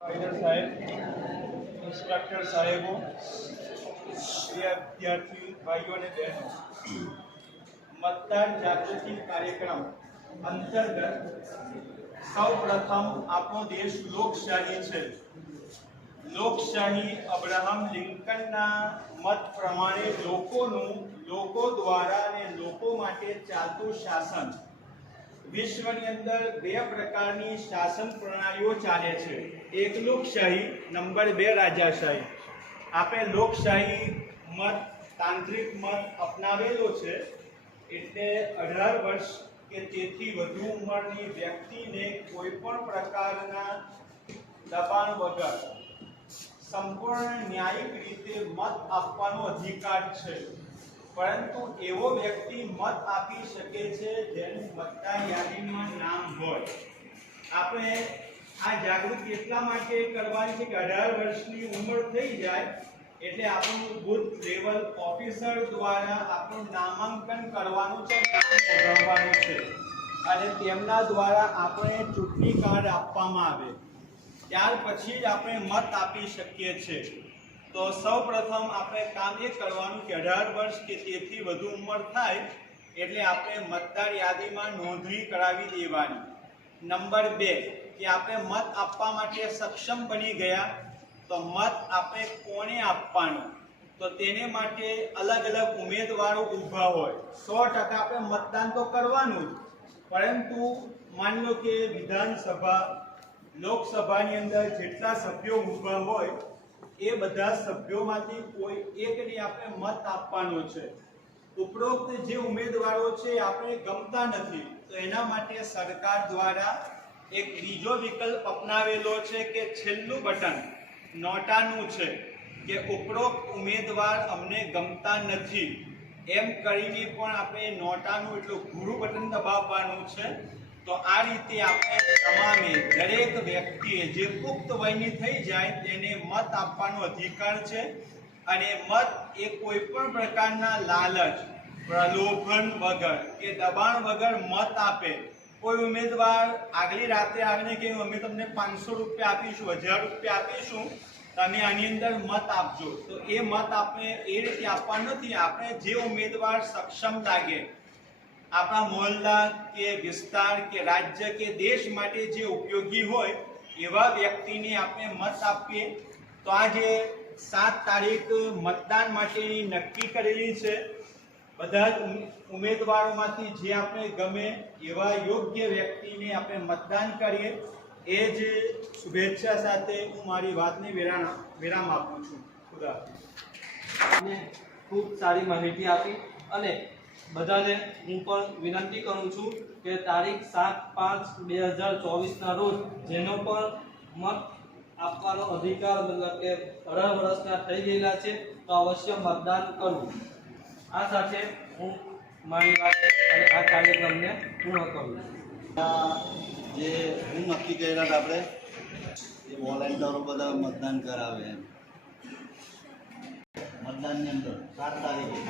साहेब, instructor साहेबों, प्रिय विद्यार्थी भाइयों ने बहनों, मतदार जागृति कार्यक्रम अंतर्गत सौ प्रथम आपनो देश लोकशाही है। लोकशाही अब्राहम लिंकनना मत प्रमाणे લોકો દ્વારા અને લોકો માટે ચાલતું શાસન। વિશ્વની અંદર બે પ્રકારની શાસન પ્રણાલીઓ ચાલે છે, એક લોકશાહી, નંબર 2 રાજાશાહી। આપણે લોકશાહી મત, તાંત્રિક મત અપનાવેલો છે, એટલે 18 વર્ષ કે તેથી વધુ ઉંમરની વ્યક્તિને કોઈ પણ પ્રકારના દબાણ વગર સંપૂર્ણ ન્યાયિક રીતે મત આપવાનો અધિકાર છે। પરંતુ એવો વ્યક્તિ મત આપી શકે છે જેનું મતદાર યાદીમાં નામ હોય। આપણે આ જાગૃતિ એટલા માટે કરવાની છે કે 18 વર્ષની ઉંમર થઈ જાય એટલે આપણું બૂથ લેવલ ઓફિસર દ્વારા આપણું નામાંકન કરવાનું છે, નામ નોંધાવવાનું છે અને તેમના દ્વારા આપણે ચૂંટણી કાર્ડ આપવામાં આવે, ત્યાર પછી જ આપણે મત આપી શકીએ છીએ। તો સૌ પ્રથમ આપણે કામ એ કરવાનું કે 18 વર્ષ કે તેથી વધુ ઉંમર થાય એટલે આપણે મતદાર યાદીમાં નોંધણી કરાવી દેવાની। નંબર 2 કે આપણે મત આપવા માટે સક્ષમ બની ગયા તો મત આપણે કોને આપવાનો, તો તેને માટે અલગ અલગ ઉમેદવારો ઊભા હોય। 100% આપણે મતદાન તો કરવાનું જ, પરંતુ માની લો કે વિધાનસભા, લોકસભાની અંદર જેટલા સભ્યો ઊભા હોય એ બધા સભ્યોમાંથી કોઈ એકને આપણે મત આપવાનો છે। ઉપરોક્ત જે ઉમેદવારો છે આપણે ગમતા નથી તો એના માટે સરકાર દ્વારા એક બીજો વિકલ્પ અપનાવેલો છે કે છેલ્લું બટન નોટાનું છે કે ઉપરોક્ત ઉમેદવાર અમને ગમતા નથી એમ કરીને પણ આપણે નોટાનું એટલું ઘૂરું બટન દબાવવાનું છે। તો આ રીતે આપણે તમામે દરેક વ્યક્તિએ જે પુખ્ત વયની થઈ જાય તેને મત આપવાનો અધિકાર છે અને મત એ કોઈ પણ પ્રકારના લાલચ, પ્રલોભન વગર કે દબાણ વગર મત આપે। કોઈ ઉમેદવાર આગલી રાતે આવીને કે અમે તમને 500 રૂપિયા આપીશું, 1000 રૂપિયા આપીશું, તમે આની અંદર મત આપજો, તો એ મત આપણે એ રીતે આપવા નથી। આપણે જે ઉમેદવાર સક્ષમ લાગે, આપણા મોહલ્લા કે વિસ્તાર કે રાજ્ય કે દેશ માટે જે ઉપયોગી હોય એવા વ્યક્તિને આપણે મત આપીએ। તો આજે 7 તારીખ મતદાન માટેની નક્કી કરેલી છે। બધા જ ઉમેદવારોમાંથી જે આપણે ગમે એવા યોગ્ય વ્યક્તિને આપણે મતદાન કરીએ। એ જ શુભેચ્છા સાથે હું મારી વાતને વિરામ આપું છું। ખુદા હાફિઝ। ખૂબ સારી માહિતી આપી અને બધાને હું પણ વિનંતી કરું છું કે તારીખ 7/5/2024 ના રોજ જેનો પણ મત આપવાનો અધિકાર મતલબ કે 18 વર્ષના થઈ ગયેલા છે તો અવશ્ય મતદાન કરવું। આ સાથે હું મારી વાત અને આ કાર્યક્રમને પૂર્ણ કરું છું। જે હું નક્કી કર્યા હતા આપણે એ વોલેન્ટરો બધા મતદાન કરાવે એમ મતદાનની અંદર 7 તારીખે